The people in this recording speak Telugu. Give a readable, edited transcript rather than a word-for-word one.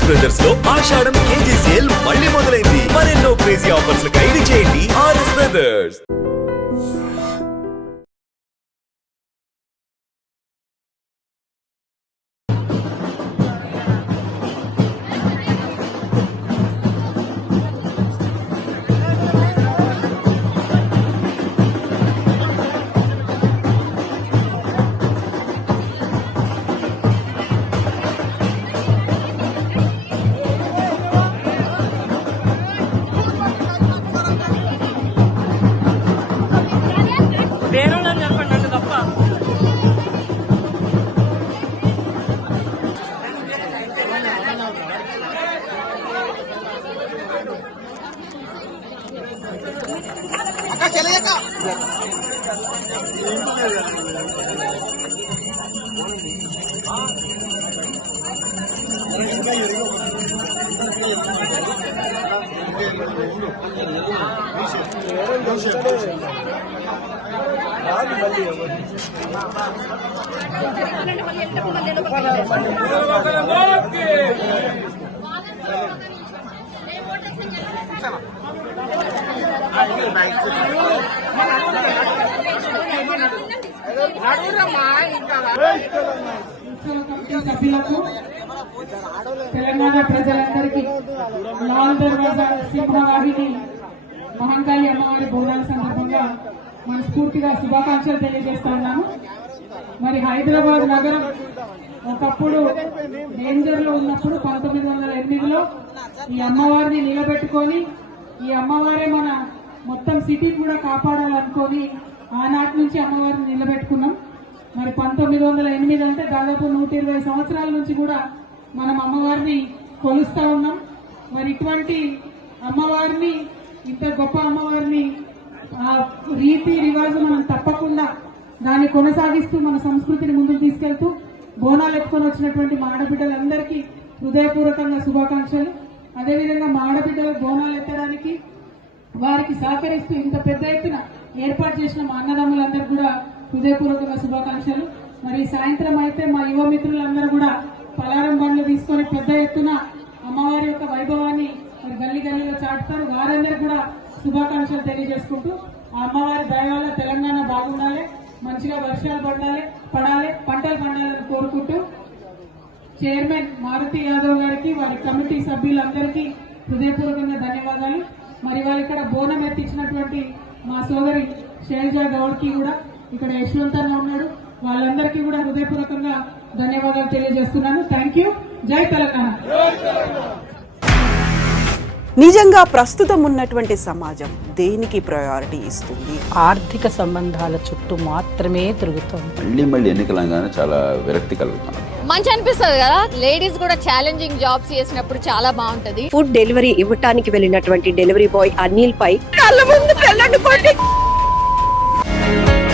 ఆర్ఎస్ బ్రదర్స్ లో ఆషాఢం కేజీ సేల్ మళ్ళీ మొదలైంది. మరెన్నో క్రేజీ ఆఫర్స్ ఖైదీ చేయండి ఆర్ఎస్ బ్రదర్స్. సభ్యులకు తెలంగాణ ప్రజలందరికీ లాల్ దర్వాజా సింహవాహిని మహంకాళి అమ్మవారి బోనాల సందర్భంగా మనస్ఫూర్తిగా శుభాకాంక్షలు తెలియజేస్తున్నాను. మరి హైదరాబాద్ నగరం ఒకప్పుడు డేంజర్ లో ఉన్నప్పుడు 1908లో ఈ అమ్మవారిని నిలబెట్టుకొని ఈ అమ్మవారే మన మొత్తం సిటీ కూడా కాపాడాలనుకొని ఆనాటి నుంచి అమ్మవారిని నిలబెట్టుకున్నాం. మరి 1908 అంటే దాదాపు 120 సంవత్సరాల నుంచి కూడా మనం అమ్మవారిని కొలుస్తా ఉన్నాం. మరి ఇటువంటి అమ్మవారిని, ఇంత గొప్ప అమ్మవారిని ఆ రీతి రివాజు మనం తప్పకుండా దాన్ని కొనసాగిస్తూ మన సంస్కృతిని ముందుకు తీసుకెళ్తూ బోనాలు ఎత్తుకొని వచ్చినటువంటి మా ఆడబిడ్డలందరికీ హృదయపూర్వకంగా శుభాకాంక్షలు. అదేవిధంగా మా ఆడబిడ్డలు బోనాలు ఎత్తడానికి వారికి సహకరిస్తూ ఇంత పెద్ద ఎత్తున ఏర్పాటు చేసిన మా అన్నదమ్ములందరికీ కూడా హృదయపూర్వకంగా శుభాకాంక్షలు. మరి సాయంత్రం అయితే మా యువ మిత్రులందరూ కూడా పలారం బండ్లు తీసుకొని పెద్ద ఎత్తున అమ్మవారి యొక్క వైభవాన్ని మరి గల్లీ గల్లీలో చాటుతారు. వారందరికీ కూడా శుభాకాంక్షలు తెలియజేసుకుంటూ ఆ అమ్మవారి దయ వల్ల తెలంగాణ బాగుండాలి, మంచిగా వర్షాలు పడాలి, పంటలు పండాలని కోరుకుంటూ చైర్మన్ మారుతి యాదవ్ గారికి, వారి కమిటీ సభ్యులందరికీ హృదయపూర్వకంగా ధన్యవాదాలు. మరి వారు ఇక్కడ బోనం ఎత్తించినటువంటి మా సోదరి శైలజా గౌడ్కి కూడా ఇక్కడ యశ్వంతన్న ఉన్నాడు, వాళ్ళందరికీ కూడా హృదయపూర్వకంగా ధన్యవాదాలు తెలియజేస్తున్నాను. Thank you. జై తెలంగాణ. నిజంగా ప్రస్తుతం ఉన్నటువంటి సమాజం దేనికి ప్రయారిటీ ఇస్తుంది? ఆర్థిక సంబంధాల చుట్టూ మాత్రమే తిరుగుతుంది. మళ్ళీ ఎన్నికలంగానే చాలా విరక్తి కలుగుతున్నాం. మంచి అనిపిస్తుంది కదా, లేడీస్ కూడా ఛాలెంజింగ్ జాబ్స్ చేసినప్పుడు చాలా బాగుంటది. ఫుడ్ డెలివరీ ఇవ్వటానికి వెళ్ళినటువంటి డెలివరీ బాయ్ అనిల్ పై కళ్ళ ముందు